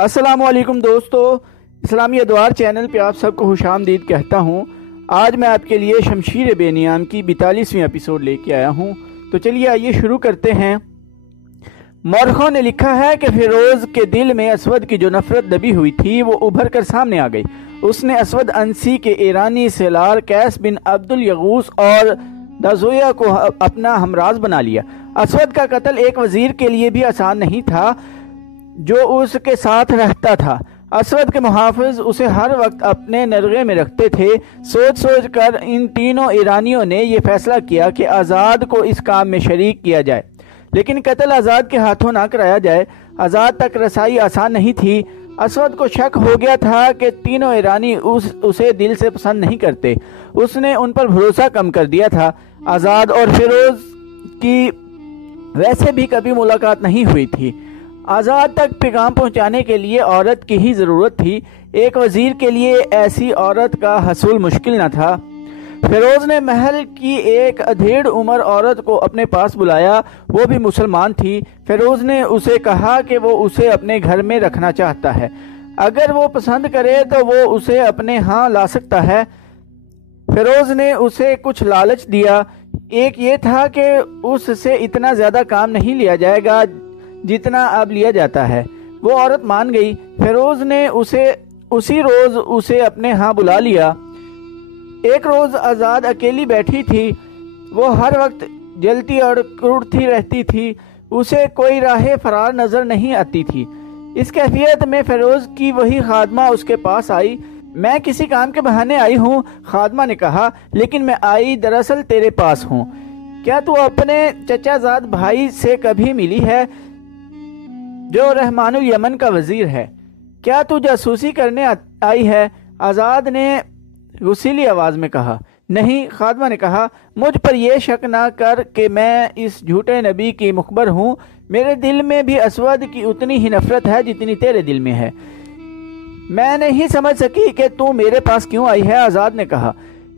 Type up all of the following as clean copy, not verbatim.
السلام علیکم دوستو، اسلامی ادوار چینل پہ آپ سب کو خوش آمدید کہتا ہوں۔ آج میں آپ کے لیے شمشیر بے نیام کی 42ویں ایپیسوڈ لے کے آیا ہوں، تو چلیے آئیے شروع کرتے ہیں۔ مورخوں نے لکھا ہے کہ فیروز کے دل میں اسود کی جو نفرت دبی ہوئی تھی وہ ابھر کر سامنے آ گئی۔ اس نے اسود انسی کے ایرانی سالار قیس بن عبد الیغوث اور دازویہ کو اپنا ہمراز بنا لیا۔ اسود کا قتل ایک وزیر کے لیے بھی آسان نہیں تھا جو اس کے ساتھ رہتا تھا۔ اسود کے محافظ اسے ہر وقت اپنے نرغے میں رکھتے تھے۔ سوچ کر ان تینوں ایرانیوں نے یہ فیصلہ کیا کہ آزاد کو اس کام میں شریک کیا جائے، لیکن قتل آزاد کے ہاتھوں نہ کرایا جائے۔ آزاد تک رسائی آسان نہیں تھی۔ اسود کو شک ہو گیا تھا کہ تینوں ایرانی اسے دل سے پسند نہیں کرتے۔ اس نے ان پر بھروسہ کم کر دیا تھا۔ آزاد اور فیروز کی ویسے بھی کبھی ملاقات نہیں ہوئی تھی۔ آزاد تک پیغام پہنچانے کے لیے عورت کی ہی ضرورت تھی۔ ایک وزیر کے لیے ایسی عورت کا حصول مشکل نہ تھا۔ فیروز نے محل کی ایک ادھیڑ عمر عورت کو اپنے پاس بلایا، وہ بھی مسلمان تھی۔ فیروز نے اسے کہا کہ وہ اسے اپنے گھر میں رکھنا چاہتا ہے، اگر وہ پسند کرے تو وہ اسے اپنے ہاں لا سکتا ہے۔ فیروز نے اسے کچھ لالچ دیا۔ ایک یہ تھا کہ اس سے اتنا زیادہ کام نہیں لیا جائے گا جتنا اب لیا جاتا ہے۔ وہ عورت مان گئی۔ فیروز نے اسی روز اسے اپنے ہاں بلا لیا۔ ایک روز آزاد اکیلی بیٹھی تھی۔ وہ ہر وقت جلتی اور کرڑتی رہتی تھی۔ اسے کوئی راہ فرار نظر نہیں آتی تھی۔ اس کیفیت میں فیروز کی وہی خادمہ اس کے پاس آئی۔ میں کسی کام کے بہانے آئی ہوں، خادمہ نے کہا، لیکن میں آئی دراصل تیرے پاس ہوں۔ کیا تو اپنے چچا زاد بھائی سے کبھی ملی ہے جو رحمان الیمن کا وزیر ہے؟ کیا تو جاسوسی کرنے آئی ہے؟ آزاد نے غصیلی آواز میں کہا۔ نہیں، خادمہ نے کہا، مجھ پر یہ شک نہ کر کہ میں اس جھوٹے نبی کی مخبر ہوں۔ میرے دل میں بھی اسود کی اتنی ہی نفرت ہے جتنی تیرے دل میں ہے۔ میں نہیں سمجھ سکی کہ تو میرے پاس کیوں آئی ہے، آزاد نے کہا۔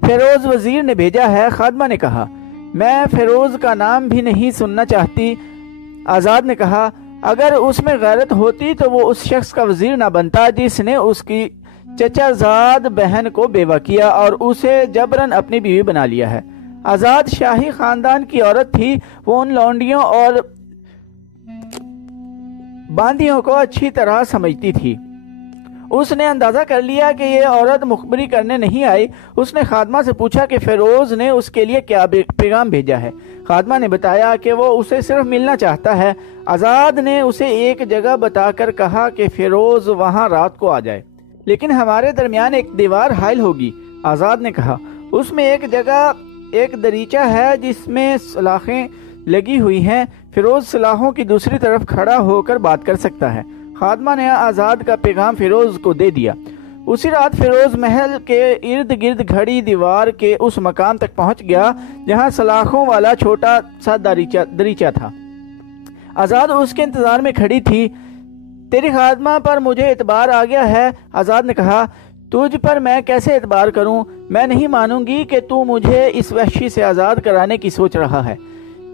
فیروز وزیر نے بھیجا ہے، خادمہ نے کہا۔ میں فیروز کا نام بھی نہیں سننا چاہتی، آزاد نے کہا۔ اگر اس میں غیرت ہوتی تو وہ اس شخص کا وزیر نہ بنتا جس نے اس کی چچا زاد بہن کو بیوہ کیا اور اسے جبراً اپنی بیوی بنا لیا ہے۔ آزاد شاہی خاندان کی عورت تھی۔ وہ ان لونڈیوں اور باندیوں کو اچھی طرح سمجھتی تھی۔ اس نے اندازہ کر لیا کہ یہ عورت مخبری کرنے نہیں آئی۔ اس نے خادمہ سے پوچھا کہ فیروز نے اس کے لیے کیا پیغام بھیجا ہے۔ خادمہ نے بتایا کہ وہ اسے صرف ملنا چاہتا ہے۔ آزاد نے اسے ایک جگہ بتا کر کہا کہ فیروز وہاں رات کو آ جائے، لیکن ہمارے درمیان ایک دیوار حائل ہوگی، آزاد نے کہا۔ اس میں ایک جگہ ایک دریچہ ہے جس میں سلاخیں لگی ہوئی ہیں۔ فیروز سلاخوں کی دوسری طرف کھڑا ہو کر بات کر سکتا ہے۔ خادمہ نے آزاد کا پیغام فیروز کو دے دیا۔ اسی رات فیروز محل کے ارد گرد کھڑی دیوار کے اس مقام تک پہنچ گیا جہاں سلاخوں والا چھوٹا سا دریچہ تھا۔ آزاد اس کے انتظار میں کھڑی تھی۔ تیری خادمہ پر مجھے اعتبار آ گیا ہے، آزاد نے کہا۔ تجھ پر میں کیسے اعتبار کروں؟ میں نہیں مانوں گی کہ تو مجھے اس وحشی سے آزاد کرانے کی سوچ رہا ہے۔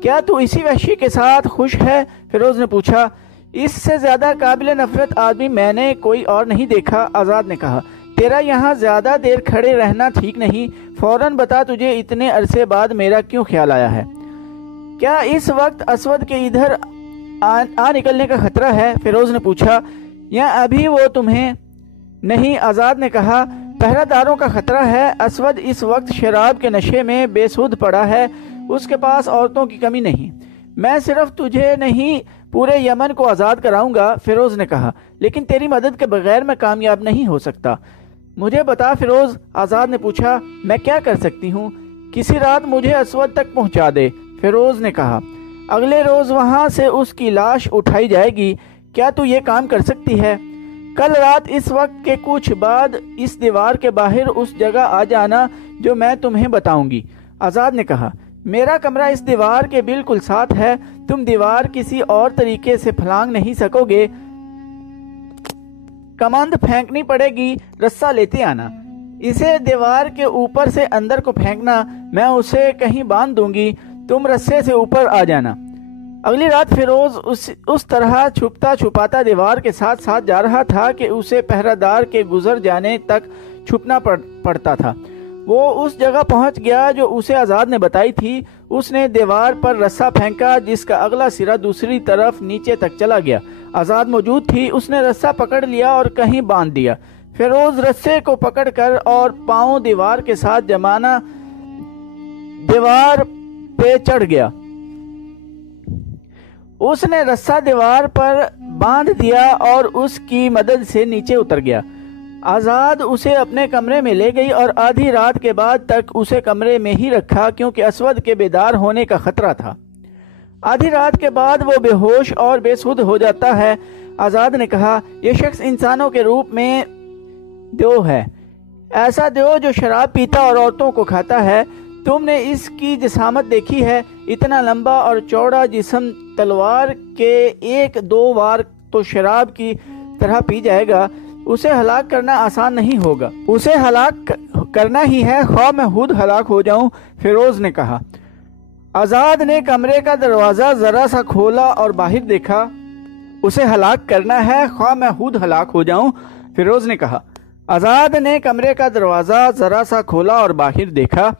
کیا تو اسی وحشی کے ساتھ خوش ہے؟ فیروز نے پوچھا۔ اس سے زیادہ قابل نفرت آدمی میں نے کوئی اور نہیں دیکھا، آزاد نے کہا۔ تیرا یہاں زیادہ دیر کھڑے رہنا ٹھیک نہیں۔ فوراً بتا تجھے اتنے عرصے بعد میرا کیوں خیال آیا ہے؟ کیا اس وقت اسود کے ادھر آ نکلنے کا خطرہ ہے؟ فیروز نے پوچھا۔ یا ابھی وہ تمہیں نہیں، آزاد نے کہا۔ پہرہ داروں کا خطرہ ہے۔ اسود اس وقت شراب کے نشے میں بے سود پڑا ہے، اس کے پاس عورتوں کی کمی نہیں۔ میں صرف تجھے نہیں پورے یمن کو آزاد کراؤں گا، فیروز نے کہا، لیکن تیری مدد کے بغیر میں کامیاب نہیں ہو سکتا۔ مجھے بتا فیروز، آزاد نے پوچھا، میں کیا کر سکتی ہوں؟ کسی رات مجھے اسود تک پہنچا دے، فیروز نے کہا۔ اگلے روز وہاں سے اس کی لاش اٹھائی جائے گی۔ کیا تو یہ کام کر سکتی ہے؟ کل رات اس وقت کے کچھ بعد اس دیوار کے باہر اس جگہ آ جانا جو میں تمہیں بتاؤں گی، آزاد نے کہا۔ میرا کمرہ اس دیوار کے بالکل ساتھ ہے۔ تم دیوار کسی اور طریقے سے پھلانگ نہیں سکو گے۔ کمند پھینکنی پڑے گی، رسہ لیتے آنا۔ اسے دیوار کے اوپر سے اندر کو پھینکنا، میں اسے کہیں باندھ دوں گی، تم رسے سے اوپر آ جانا۔ اگلی رات فیروز اس طرح چھپتا چھپاتا دیوار کے ساتھ ساتھ جا رہا تھا کہ اسے پہرہ دار کے گزر جانے تک چھپنا پڑتا تھا۔ وہ اس جگہ پہنچ گیا جو اسے آزاد نے بتائی تھی۔ اس نے دیوار پر رسا پھینکا جس کا اگلا سرا دوسری طرف نیچے تک چلا گیا۔ آزاد موجود تھی۔ اس نے رسا پکڑ لیا اور کہیں باندھ دیا۔ فیروز رسے کو پکڑ کر اور پاؤں دیوار کے ساتھ جمانا دیوار پہ چڑھ گیا۔ اس نے رسا دیوار پر باندھ دیا اور اس کی مدد سے نیچے اتر گیا۔ آزاد اسے اپنے کمرے میں لے گئی اور آدھی رات کے بعد تک اسے کمرے میں ہی رکھا کیونکہ اسود کے بیدار ہونے کا خطرہ تھا۔ آدھی رات کے بعد وہ بے ہوش اور بے سدھ ہو جاتا ہے۔ آزاد نے کہا، یہ شخص انسانوں کے روپ میں دیو ہے، ایسا دیو جو شراب پیتا اور عورتوں کو کھاتا ہے۔ تم نے اس کی جسامت دیکھی ہے، اتنا لمبا اور چوڑا جسم، تلوار کے ایک دو وار تو شراب کی طرح پی جائے گا۔ اسے ہلاک کرنا آسان نہیں ہوگا۔ اسے ہلاک کرنا ہی ہے، خواہ میں خود ہلاک ہو جاؤں، فیروز نے کہا۔ آزاد نے کمرے کا دروازہ ذرا سا کھولا اور باہر دیکھا۔ اسے ہلاک کرنا ہے، خواہ میں خود ہلاک ہو جاؤں، فیروز نے کہا۔ آزاد نے کمرے کا دروازہ ذرا سا کھولا اور باہر دیکھا۔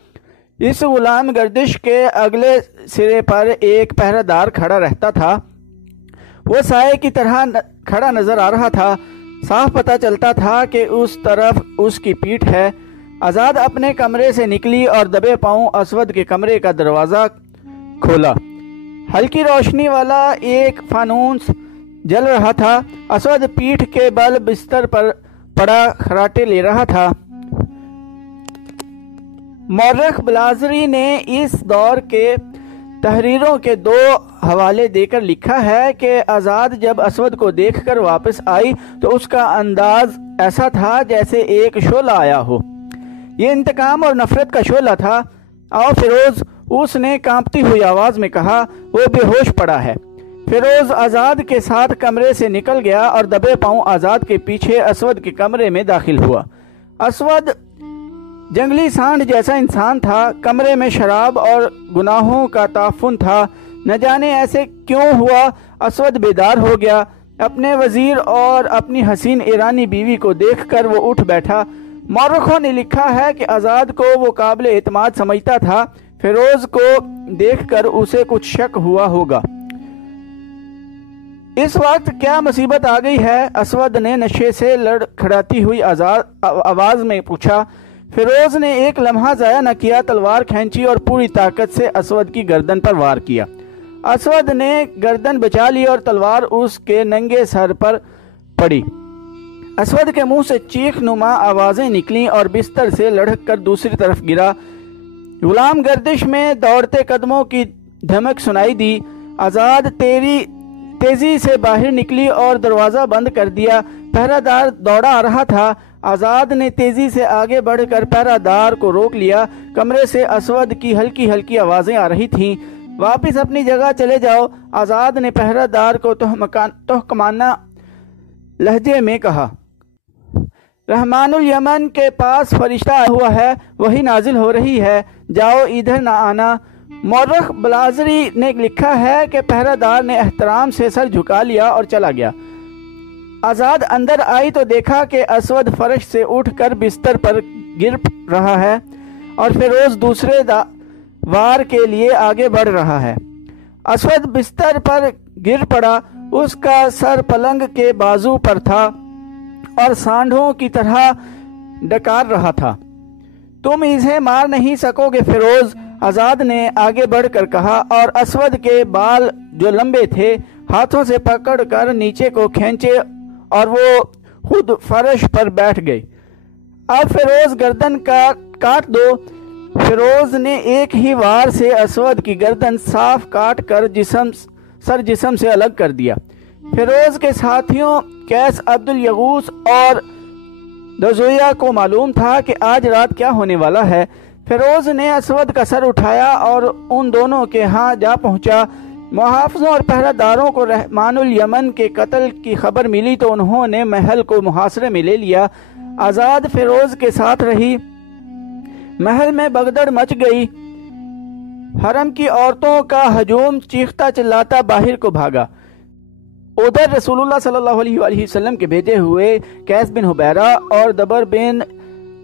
اس غلام گردش کے اگلے سرے پر ایک پہرہ دار کھڑا رہتا تھا۔ وہ سائے کی طرح کھڑا نظر آ رہا تھا۔ صاف پتہ چلتا تھا کہ اس طرف اس کی پیٹھ ہے۔ آزاد اپنے کمرے سے نکلی اور دبے پاؤں اسود کے کمرے کا دروازہ کھولا۔ ہلکی روشنی والا ایک فانوس جل رہا تھا۔ اسود پیٹھ کے بل بستر پر پڑا خراٹے لے رہا تھا۔ مورخ بلازری نے اس دور کے تحریروں کے دو حوالے دے کر لکھا ہے کہ آزاد جب اسود کو دیکھ کر واپس آئی تو اس کا انداز ایسا تھا جیسے ایک شعلہ آیا ہو۔ یہ انتقام اور نفرت کا شعلہ تھا۔ آؤ فیروز، اس نے کانپتی ہوئی آواز میں کہا۔ وہ بے ہوش پڑا ہے۔ فیروز آزاد کے ساتھ کمرے سے نکل گیا اور دبے پاؤں آزاد کے پیچھے اسود کے کمرے میں داخل ہوا۔ اسود جنگلی سانڈ جیسا انسان تھا۔ کمرے میں شراب اور گناہوں کا تعفن تھا۔ نہ جانے ایسے کیوں ہوا، اسود بیدار ہو گیا۔ اپنے وزیر اور اپنی حسین ایرانی بیوی کو دیکھ کر وہ اٹھ بیٹھا۔ مورخوں نے لکھا ہے کہ آزاد کو وہ قابل اعتماد سمجھتا تھا۔ فیروز کو دیکھ کر اسے کچھ شک ہوا ہوگا۔ اس وقت کیا مصیبت آ گئی ہے؟ اسود نے نشے سے لڑکھڑاتی ہوئی آواز میں پوچھا۔ فیروز نے ایک لمحہ ضائع نہ کیا، تلوار کھینچی اور پوری طاقت سے اسود کی گردن پر وار کیا۔ اسود نے گردن بچا لی اور تلوار اس کے ننگے سر پر پڑی۔ اسود کے منہ سے چیخ نما آوازیں نکلیں اور بستر سے لڑھک کر دوسری طرف گرا۔ غلام گردش میں دوڑتے قدموں کی دھمک سنائی دی۔ آزاد تیزی سے باہر نکلی اور دروازہ بند کر دیا۔ پہرہ دار دوڑا آ رہا تھا۔ آزاد نے تیزی سے آگے بڑھ کر پہرہ دار کو روک لیا۔ کمرے سے اسود کی ہلکی ہلکی آوازیں آ رہی تھیں۔ واپس اپنی جگہ چلے جاؤ، آزاد نے پہرہ دار کو تحکمانہ لہجے میں کہا۔ رحمان الیمن کے پاس فرشتہ آیا ہوا ہے، وہی نازل ہو رہی ہے، جاؤ، ادھر نہ آنا۔ مورخ بلازری نے لکھا ہے کہ پہرہ دار نے احترام سے سر جھکا لیا اور چلا گیا۔ آزاد اندر آئی تو دیکھا کہ اسود فرش سے اٹھ کر بستر پر گر رہا ہے اور فیروز دوسرے وار کے لیے آگے بڑھ رہا ہے۔ اسود بستر پر گر پڑا۔ اس کا سر پلنگ کے بازو پر تھا اور سانڈوں کی طرح ڈکار رہا تھا۔ تم اسے مار نہیں سکو گے فیروز، آزاد نے آگے بڑھ کر کہا، اور اسود کے بال جو لمبے تھے ہاتھوں سے پکڑ کر نیچے کو کھینچے اور وہ خود فرش پر بیٹھ گئی۔ اب فیروز گردن کاٹ دو۔ فیروز نے ایک ہی وار سے اسود کی گردن صاف کاٹ کر سر جسم سے الگ کر دیا۔ فیروز کے ساتھیوں قیس عبدالیغوث اور دزویہ کو معلوم تھا کہ آج رات کیا ہونے والا ہے۔ فیروز نے اسود کا سر اٹھایا اور ان دونوں کے ہاں جا پہنچا۔ محافظوں اور پہرہ داروں کو رحمان الیمن کے قتل کی خبر ملی تو انہوں نے محل کو محاصرے میں لے لیا۔ آزاد فیروز کے ساتھ رہی۔ محل میں بگدڑ مچ گئی۔ حرم کی عورتوں کا ہجوم چیختا چلاتا باہر کو بھاگا۔ ادھر رسول اللہ صلی اللہ علیہ وآلہ وسلم کے بھیجے ہوئے قیس بن حبیرہ اور دبر بن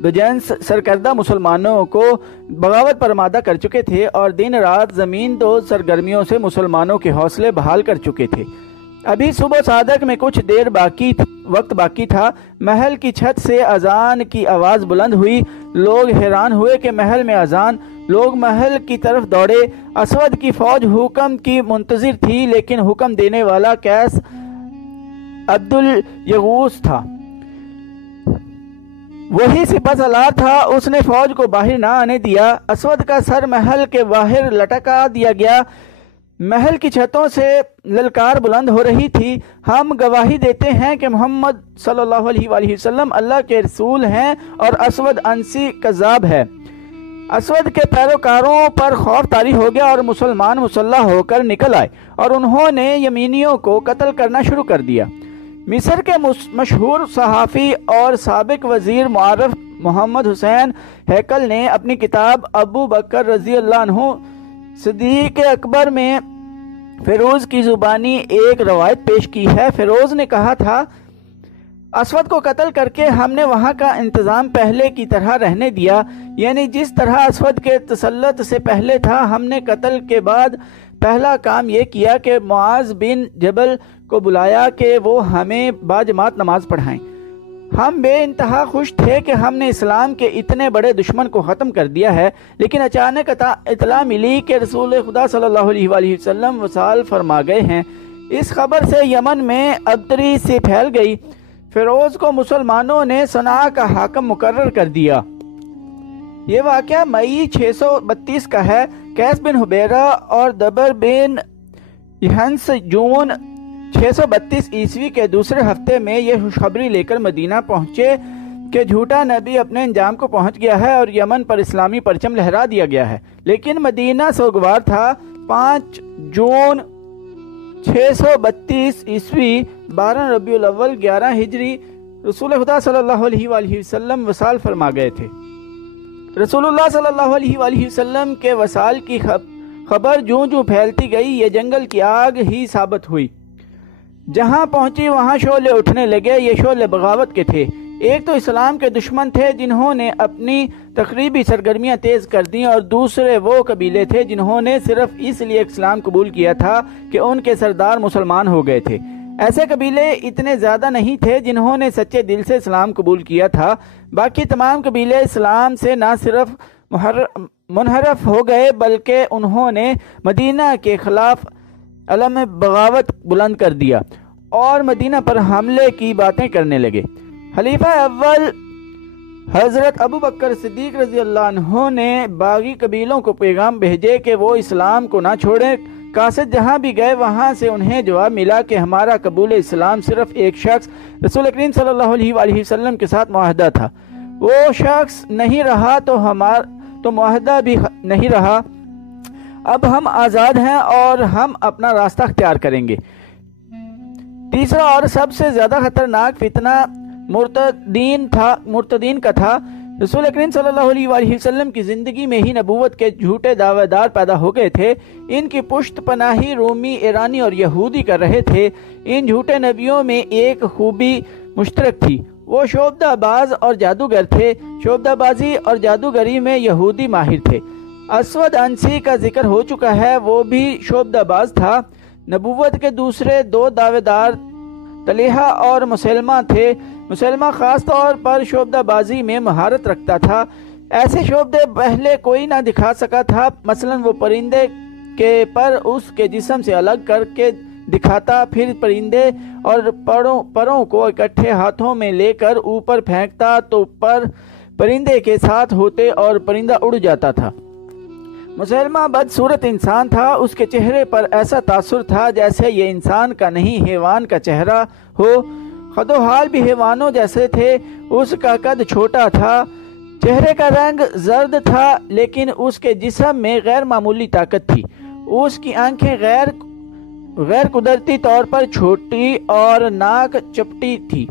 بجنس سرکردہ مسلمانوں کو بغاوت پر آمادہ کر چکے تھے اور دن رات زمین دو سرگرمیوں سے مسلمانوں کے حوصلے بحال کر چکے تھے۔ ابھی صبح صادق میں کچھ دیر وقت باقی تھا۔ محل کی چھت سے اذان کی آواز بلند ہوئی۔ لوگ حیران ہوئے کہ محل میں اذان۔ لوگ محل کی طرف دوڑے۔ اسود کی فوج حکم کی منتظر تھی، لیکن حکم دینے والا قیس عبد الیغوث تھا۔ وہی سپہ سالار تھا۔ اس نے فوج کو باہر نہ آنے دیا۔ اسود کا سر محل کے باہر لٹکا دیا گیا۔ محل کی چھتوں سے للکار بلند ہو رہی تھی، ہم گواہی دیتے ہیں کہ محمد صلی اللہ علیہ وآلہ وسلم اللہ کے رسول ہیں اور اسود انسی کذاب ہے۔ اسود کے پیروکاروں پر خوف طاری ہو گیا اور مسلمان مسلح ہو کر نکل آئے اور انہوں نے یمینیوں کو قتل کرنا شروع کر دیا۔ مصر کے مشہور صحافی اور سابق وزیر معارف محمد حسین ہیکل نے اپنی کتاب ابو بکر رضی اللہ عنہ صدیق اکبر میں فیروز کی زبانی ایک روایت پیش کی ہے۔ فیروز نے کہا تھا، اسود کو قتل کر کے ہم نے وہاں کا انتظام پہلے کی طرح رہنے دیا، یعنی جس طرح اسود کے تسلط سے پہلے تھا۔ ہم نے قتل کے بعد پہلا کام یہ کیا کہ معاذ بن جبل کو بلایا کہ وہ ہمیں باجماعت نماز پڑھائیں۔ ہم بے انتہا خوش تھے کہ ہم نے اسلام کے اتنے بڑے دشمن کو ختم کر دیا ہے، لیکن اچانک اطلاع ملی کہ رسول خدا صلی اللہ علیہ وآلہ وسلم وصال فرما گئے ہیں۔ اس خبر سے یمن میں ابتری سے پھیل گئی۔ فیروز کو مسلمانوں نے صنعاء کا حاکم مقرر کر دیا۔ یہ واقعہ مئی 632 کا ہے۔ قیس بن حبیرہ اور دبر بن بجنس جون 632 عیسوی کے دوسرے ہفتے میں یہ خوشخبری لے کر مدینہ پہنچے کہ جھوٹا نبی اپنے انجام کو پہنچ گیا ہے اور یمن پر اسلامی پرچم لہرا دیا گیا ہے، لیکن مدینہ سوگوار تھا۔ 5 جون 632 عیسوی 12 ربیع الاول 11 ہجری رسول خدا صلی اللہ علیہ وآلہ وسلم وصال فرما گئے تھے۔ رسول اللہ صلی اللہ علیہ وآلہ وسلم کے وصال کی خبر جوں پھیلتی گئی، یہ جنگل کی آگ ہی ثابت ہوئی۔ جہاں پہنچی وہاں شعلے اٹھنے لگے۔ یہ شعلے بغاوت کے تھے۔ ایک تو اسلام کے دشمن تھے جنہوں نے اپنی تقریبی سرگرمیاں تیز کر دیں، اور دوسرے وہ قبیلے تھے جنہوں نے صرف اس لیے اسلام قبول کیا تھا کہ ان کے سردار مسلمان ہو گئے تھے۔ ایسے قبیلے اتنے زیادہ نہیں تھے جنہوں نے سچے دل سے اسلام قبول کیا تھا۔ باقی تمام قبیلے اسلام سے نہ صرف منحرف ہو گئے بلکہ انہوں نے مدینہ کے خلاف علم بغاوت بلند کر دیا اور مدینہ پر حملے کی باتیں کرنے لگے۔ خلیفہ اول حضرت ابو بکر صدیق رضی اللہ عنہ نے باغی قبیلوں کو پیغام بھیجے کہ وہ اسلام کو نہ چھوڑیں۔ قاصد جہاں بھی گئے وہاں سے انہیں جواب ملا کہ ہمارا قبول اسلام صرف ایک شخص رسول کریم صلی اللہ علیہ وآلہ وسلم کے ساتھ معاہدہ تھا، وہ شخص نہیں رہا تو معاہدہ بھی نہیں رہا۔ اب ہم آزاد ہیں اور ہم اپنا راستہ اختیار کریں گے۔ تیسرا اور سب سے زیادہ خطرناک فتنہ مرتدین کا تھا۔ رسول کریم صلی اللہ علیہ وآلہ وسلم کی زندگی میں ہی نبوت کے جھوٹے دعوے دار پیدا ہو گئے تھے۔ ان کی پشت پناہی رومی، ایرانی اور یہودی کر رہے تھے۔ ان جھوٹے نبیوں میں ایک خوبی مشترک تھی، وہ شعبدہ باز اور جادوگر تھے۔ شعبدہ بازی اور جادوگری میں یہودی ماہر تھے۔ اسود انسی کا ذکر ہو چکا ہے، وہ بھی شعبدہ باز تھا۔ نبوت کے دوسرے 2 دعوے دار طلحہ اور مسلمہ تھے۔ مسلمہ خاص طور پر شعبدہ بازی میں مہارت رکھتا تھا۔ ایسے شعبدے پہلے کوئی نہ دکھا سکا تھا۔ مثلا وہ پرندے کے پر اس کے جسم سے الگ کر کے دکھاتا، پھر پرندے اور پروں کو اکٹھے ہاتھوں میں لے کر اوپر پھینکتا تو پر پرندے کے ساتھ ہوتے اور پرندہ اڑ جاتا تھا۔ مسلمہ بدصورت انسان تھا، اس کے چہرے پر ایسا تاثر تھا جیسے یہ انسان کا نہیں حیوان کا چہرہ ہو۔ خد و حال بھی حیوانوں جیسے تھے۔ اس کا قد چھوٹا تھا، چہرے کا رنگ زرد تھا، لیکن اس کے جسم میں غیر معمولی طاقت تھی۔ اس کی آنکھیں غیر قدرتی طور پر چھوٹی اور ناک چپٹی تھی۔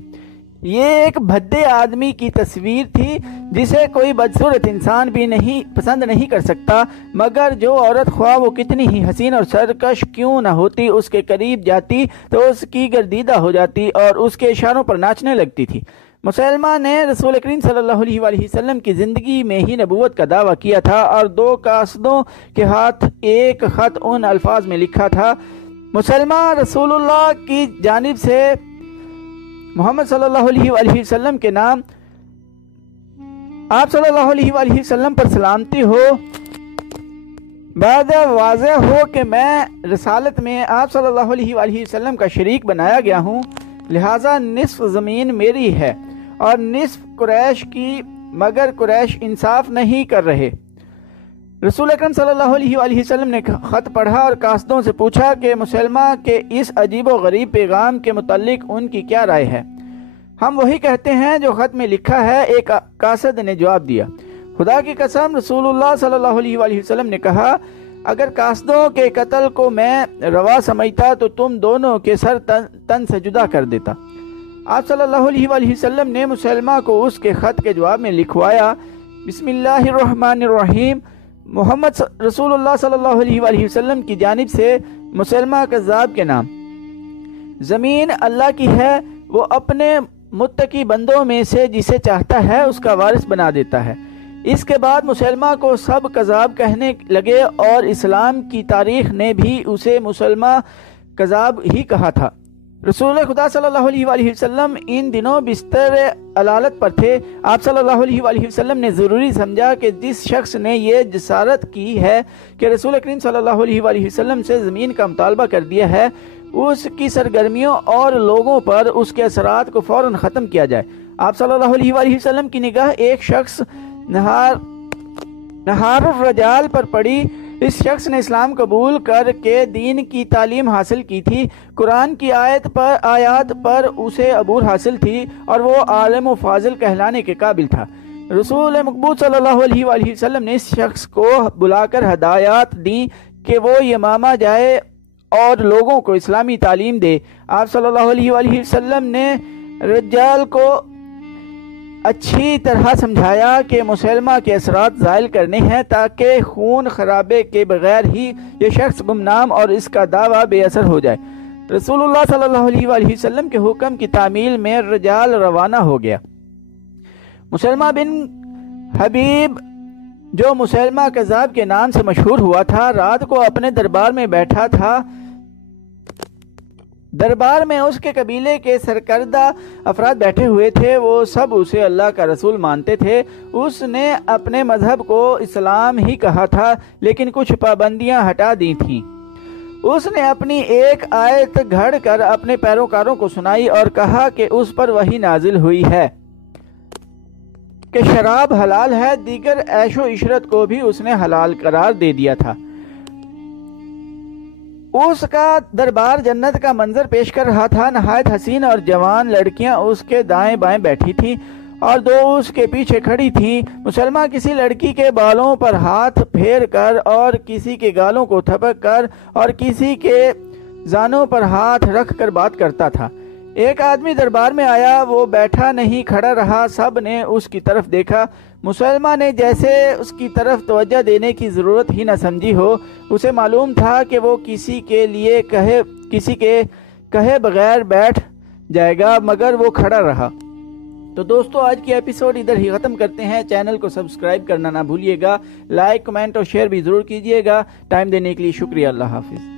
یہ ایک بھدے آدمی کی تصویر تھی جسے کوئی بدصورت انسان بھی پسند نہیں کر سکتا، مگر جو عورت خواہ وہ کتنی ہی حسین اور سرکش کیوں نہ ہوتی اس کے قریب جاتی تو اس کی گردیدہ ہو جاتی اور اس کے اشاروں پر ناچنے لگتی تھی۔ مسلمہ نے رسول کریم صلی اللہ علیہ وآلہ وسلم کی زندگی میں ہی نبوت کا دعویٰ کیا تھا اور 2 قاصدوں کے ہاتھ ایک خط ان الفاظ میں لکھا تھا: مسلمہ رسول اللہ کی جانب سے محمد صلی اللہ علیہ وآلہ وسلم کے نام، آپ صلی اللہ علیہ وآلہ وسلم پر سلامتی ہو۔ بعد واضح ہو کہ میں رسالت میں آپ صلی اللہ علیہ وآلہ وسلم کا شریک بنایا گیا ہوں، لہٰذا نصف زمین میری ہے اور نصف قریش کی، مگر قریش انصاف نہیں کر رہے۔ رسول اکرم صلی اللہ علیہ وآلہ وسلم نے خط پڑھا اور قاصدوں سے پوچھا کہ مسلمہ کے اس عجیب و غریب پیغام کے متعلق ان کی کیا رائے ہے۔ ہم وہی کہتے ہیں جو خط میں لکھا ہے، ایک قاصد نے جواب دیا۔ خدا کی قسم، رسول اللہ صلی اللہ علیہ وآلہ وسلم نے کہا، اگر قاصدوں کے قتل کو میں روا سمجھتا تو تم دونوں کے سر تن سے جدا کر دیتا۔ آپ صلی اللہ علیہ وآلہ وسلم نے مسلمہ کو اس کے خط کے جواب میں لکھوایا: بسم اللہ الرحمن الرحیم، محمد رسول اللہ صلی اللہ علیہ وآلہ وسلم کی جانب سے مسلمہ کذاب کے نام۔ زمین اللہ کی ہے، وہ اپنے متقی بندوں میں سے جسے چاہتا ہے اس کا وارث بنا دیتا ہے۔ اس کے بعد مسلمہ کو سب کذاب کہنے لگے اور اسلام کی تاریخ نے بھی اسے مسلمہ کذاب ہی کہا تھا۔ رسول خدا صلی اللہ علیہ وآلہ وسلم ان دنوں بستر علالت پر تھے۔ آپ صلی اللہ علیہ وآلہ وسلم نے ضروری سمجھا کہ جس شخص نے یہ جسارت کی ہے کہ رسول کریم صلی اللہ علیہ وآلہ وسلم سے زمین کا مطالبہ کر دیا ہے، اس کی سرگرمیوں اور لوگوں پر اس کے اثرات کو فوراً ختم کیا جائے۔ آپ صلی اللہ علیہ وآلہ وسلم کی نگاہ ایک شخص نہار الرجال پر پڑی۔ اس شخص نے اسلام قبول کر کے دین کی تعلیم حاصل کی تھی، قرآن کی آیات پر اسے عبور حاصل تھی اور وہ عالم و فاضل کہلانے کے قابل تھا۔ رسول مقبول صلی اللہ علیہ وآلہ وسلم نے اس شخص کو بلا کر ہدایات دیں کہ وہ یمامہ جائے اور لوگوں کو اسلامی تعلیم دے۔ آپ صلی اللہ علیہ وآلہ وسلم نے رجال کو اچھی طرح سمجھایا کہ مسلمہ کے اثرات زائل کرنے ہیں تاکہ خون خرابے کے بغیر ہی یہ شخص گمنام اور اس کا دعویٰ بے اثر ہو جائے۔ رسول اللہ صلی اللہ علیہ وآلہ وسلم کے حکم کی تعمیل میں رجال روانہ ہو گیا۔ مسلمہ بن حبیب، جو مسلمہ کذاب کے نام سے مشہور ہوا تھا، رات کو اپنے دربار میں بیٹھا تھا۔ دربار میں اس کے قبیلے کے سرکردہ افراد بیٹھے ہوئے تھے، وہ سب اسے اللہ کا رسول مانتے تھے۔ اس نے اپنے مذہب کو اسلام ہی کہا تھا، لیکن کچھ پابندیاں ہٹا دی تھیں۔ اس نے اپنی ایک آیت گھڑ کر اپنے پیروکاروں کو سنائی اور کہا کہ اس پر وحی نازل ہوئی ہے کہ شراب حلال ہے، دیگر عیش و عشرت کو بھی اس نے حلال قرار دے دیا تھا۔ اس کا دربار جنت کا منظر پیش کر رہا تھا۔ نہایت حسین اور جوان لڑکیاں اس کے دائیں بائیں بیٹھی تھیں اور 2 اس کے پیچھے کھڑی تھیں۔ مسلمہ کسی لڑکی کے بالوں پر ہاتھ پھیر کر اور کسی کے گالوں کو تھپک کر اور کسی کے زانوں پر ہاتھ رکھ کر بات کرتا تھا۔ ایک آدمی دربار میں آیا، وہ بیٹھا نہیں کھڑا رہا، سب نے اس کی طرف دیکھا۔ مسلمہ نے جیسے اس کی طرف توجہ دینے کی ضرورت ہی نہ سمجھی ہو، اسے معلوم تھا کہ وہ کسی کے کہے بغیر بیٹھ جائے گا، مگر وہ کھڑا رہا۔ تو دوستو، آج کی ایپیسوڈ ادھر ہی ختم کرتے ہیں۔ چینل کو سبسکرائب کرنا نہ بھولیے گا، لائک، کمنٹ اور شیئر بھی ضرور کیجیے گا۔ ٹائم دینے کے لیے شکریہ۔ اللہ حافظ۔